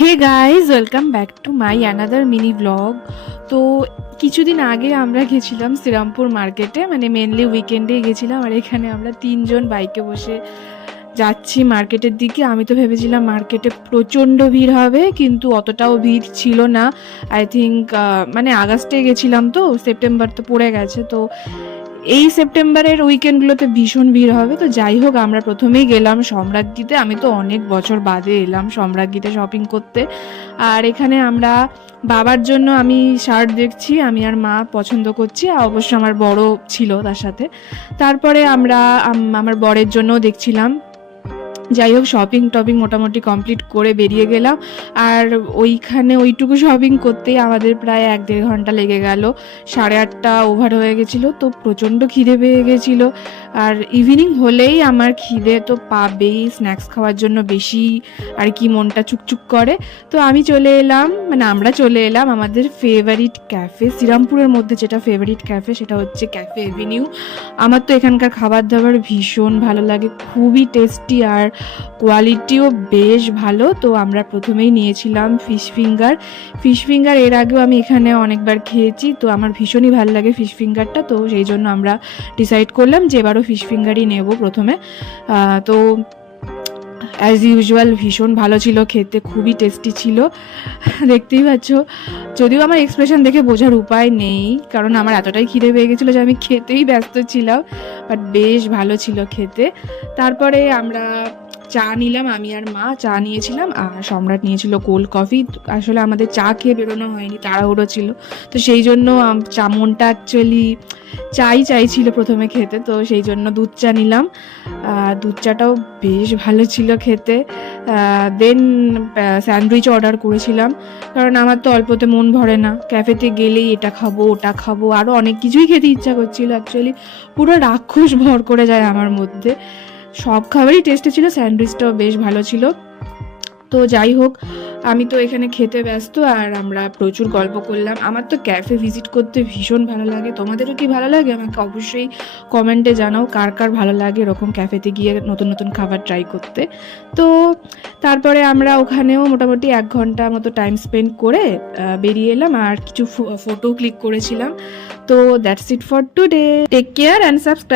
Hey guys welcome back to my another mini vlog তো কিছুদিন আগে আমরা গেছিলাম শ্রীরামপুর মার্কেটে মানে মেনলি উইকেন্ডে গেছিলাম আর এখানে আমরা তিনজন বাইকে বসে যাচ্ছি মার্কেটের দিকে। আমি তো ভেবেছিলাম মার্কেটে প্রচণ্ড ভিড় হবে, কিন্তু অতটাও ভিড় ছিল না। আই থিঙ্ক মানে আগস্টে গেছিলাম তো সেপ্টেম্বর তো পড়ে গেছে, তো এই সেপ্টেম্বরের উইকেন্ডগুলোতে ভীষণ ভিড় হবে, তো যাই হোক, আমরা প্রথমেই গেলাম সম্রাজ্ঞীতে। আমি তো অনেক বছর বাদে এলাম সম্রাজ্ঞীতে শপিং করতে। আর এখানে আমরা বাবার জন্য আমি শার্ট দেখছি, আমি আর মা পছন্দ করছি অবশ্য আমার বড় ছিল তার সাথে। তারপরে আমরা আমার বরের জন্য দেখছিলাম। যাই হোক শপিং টপিং মোটামুটি কমপ্লিট করে বেরিয়ে গেলাম। আর ওইখানে ওইটুকু শপিং করতেই আমাদের প্রায় এক দেড় ঘণ্টা লেগে গেল। সাড়ে আটটা ওভার হয়ে গেছিল, তো প্রচণ্ড খিদে পেয়ে গেছিল। আর ইভিনিং হলেই আমার খিদে তো পাবেই স্ন্যাক্স খাওয়ার জন্য বেশি আর কি মনটা চুকচুক করে। তো আমি চলে এলাম মানে আমরা চলে এলাম আমাদের ফেভারিট ক্যাফে শ্রীরামপুরের মধ্যে যেটা ফেভারিট ক্যাফে সেটা হচ্ছে ক্যাফে এভিনিউ আমার তো এখানকার খাবার দাবার ভীষণ ভালো লাগে, খুবই টেস্টি আর কোয়ালিটিও বেশ ভালো। তো আমরা প্রথমেই নিয়েছিলাম ফিশ ফিঙ্গার ফিশ ফিঙ্গার এর আগেও আমি এখানে অনেকবার খেয়েছি, তো আমার ভীষণই ভালো লাগে ফিশ ফিঙ্গারটা তো সেই জন্য আমরা ডিসাইড করলাম যে এবারও ফিশ ফিঙ্গারই নেব প্রথমে। তো অ্যাজ ইউজুয়াল ভীষণ ভালো ছিল খেতে, খুবই টেস্টি ছিল। দেখতেই পাচ্ছ, যদিও আমার এক্সপ্রেশন দেখে বোঝার উপায় নেই, কারণ আমার এতটাই খিদে পেয়ে গেছিল যে আমি খেতেই ব্যস্ত ছিলাম বাট বেশ ভালো ছিল খেতে। তারপরে আমরা চা নিলাম, আমি আর মা, চা নিয়েছিলাম আর সম্রাট নিয়েছিল কোল্ড কফি আসলে আমাদের চা খেয়ে বেরোনো হয়নি, তাড়াহুড়ো ছিল। তো সেই জন্য চা, মনটা অ্যাকচুয়ালি চাই চাইছিল প্রথমে খেতে, তো সেই জন্য দুধ চা নিলাম। দুধ চাটাও বেশ ভালো ছিল খেতে। দেন স্যান্ডউইচ অর্ডার করেছিলাম। কারণ আমার তো অল্পতে মন ভরে না। ক্যাফেতে গেলেই এটা খাব, ওটা খাব আরও অনেক কিছুই খেতে ইচ্ছা করছিল অ্যাকচুয়ালি পুরো রাক্ষস ভর করে যায় আমার মধ্যে। সব খাবারই টেস্টে ছিল, স্যান্ডউইচটাও বেশ ভালো ছিল। তো যাই হোক, আমি তো এখানে খেতে ব্যস্ত আর আমরা প্রচুর গল্প করলাম। আমার তো ক্যাফে ভিজিট করতে ভীষণ ভালো লাগে। তোমাদেরও কি ভালো লাগে? আমাকে অবশ্যই কমেন্টে জানাও কার কার ভালো লাগে এরকম ক্যাফেতে গিয়ে নতুন নতুন খাবার ট্রাই করতে। তো তারপরে আমরা ওখানেও মোটামুটি এক ঘণ্টা মতো টাইম স্পেন্ড করে বেরিয়ে এলাম আর কিছু ফটো ক্লিক করেছিলাম। তো that's it for today take care and subscribe